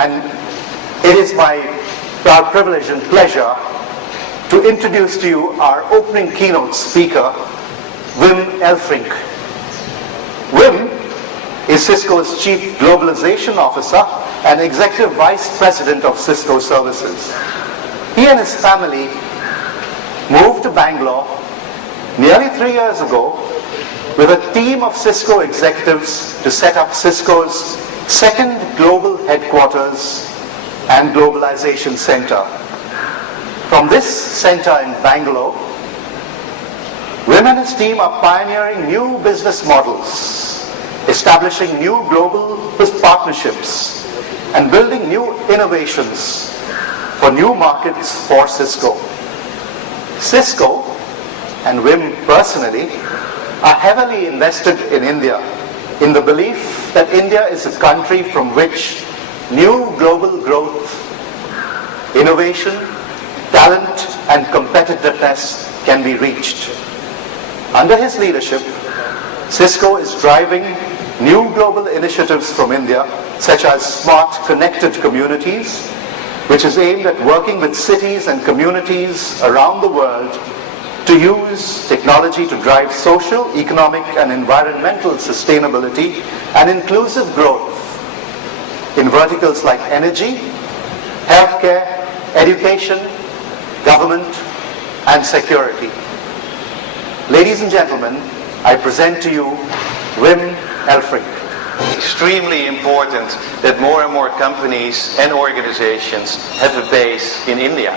and it is my proud privilege and pleasure to introduce to you our opening keynote speaker, Wim Elfrink. Wim is Cisco's Chief Globalization Officer and Executive Vice President of Cisco Services. He and his family moved to Bangalore nearly 3 years ago with a team of Cisco executives to set up Cisco's second global headquarters and globalization center. From this center in Bangalore, Wim and his team are pioneering new business models, establishing new global partnerships, and building new innovations for new markets for Cisco. Cisco, and Wim personally, are heavily invested in India, in the belief that India is a country from which new global growth, innovation, talent, and competitiveness can be reached. Under his leadership, Cisco is driving new global initiatives from India, such as Smart Connected Communities, which is aimed at working with cities and communities around the world to use technology to drive social, economic, and environmental sustainability and inclusive growth in verticals like energy, healthcare, education, government, and security. Ladies and gentlemen, I present to you Wim Elfrink. Extremely important that more and more companies and organizations have a base in India.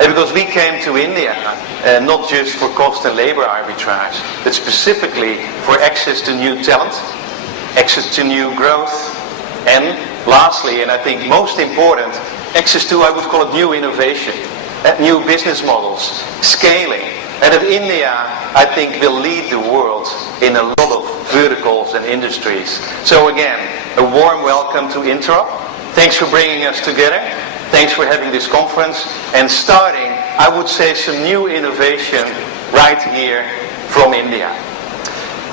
And because we came to India not just for cost and labor arbitrage, but specifically for access to new talent, access to new growth, and lastly, and I think most important, access to, I would call it, new innovation, new business models, scaling. And that India, I think, will lead the world in a lot of verticals and industries. So again, a warm welcome to Interop. Thanks for bringing us together. Thanks for having this conference and starting, I would say, some new innovation right here from India.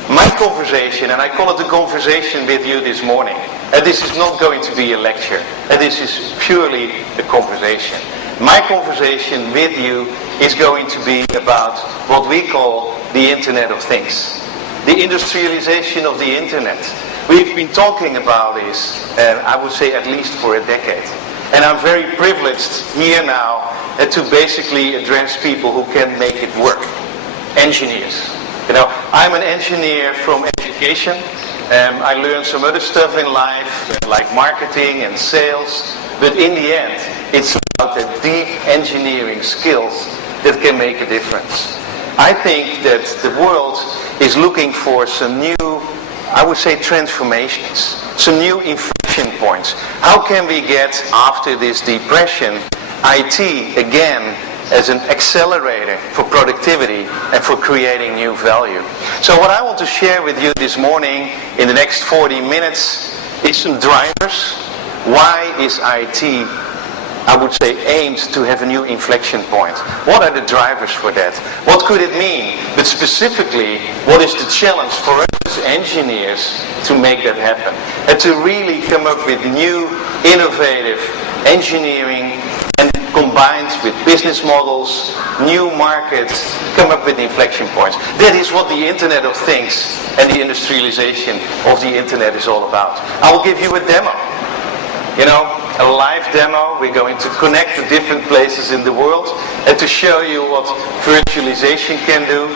My conversation, and I call it a conversation with you this morning, and this is not going to be a lecture, and this is purely a conversation. My conversation with you is going to be about what we call the Internet of Things, the industrialization of the Internet. We've been talking about this, I would say, at least for a decade. And I'm very privileged here now to basically address people who can make it work. Engineers. You know, I'm an engineer from education. I learned some other stuff in life, like marketing and sales. But in the end, it's about the deep engineering skills that can make a difference. I think that the world is looking for some new, I would say, transformations, some new inflection points. How can we get, after this depression, IT again as an accelerator for productivity and for creating new value? So what I want to share with you this morning in the next 40 minutes is some drivers. Why is IT, I would say, aimed to have a new inflection point? What are the drivers for that? What could it mean? But specifically, what is the challenge for us as engineers to make that happen? And to really come up with new, innovative engineering and combined with business models, new markets, come up with inflection points. That is what the Internet of Things and the industrialization of the Internet is all about. I will give you a demo. You know, a live demo. We're going to connect to different places in the world and to show you what virtualization can do,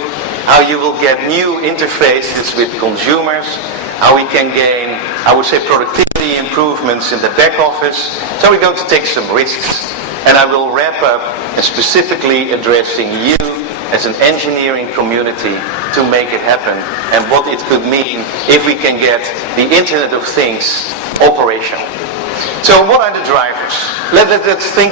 how you will get new interfaces with consumers, how we can gain, I would say, productivity improvements in the back office. So we're going to take some risks. And I will wrap up specifically addressing you as an engineering community to make it happen and what it could mean if we can get the Internet of Things operational. So what are the drivers? Let's think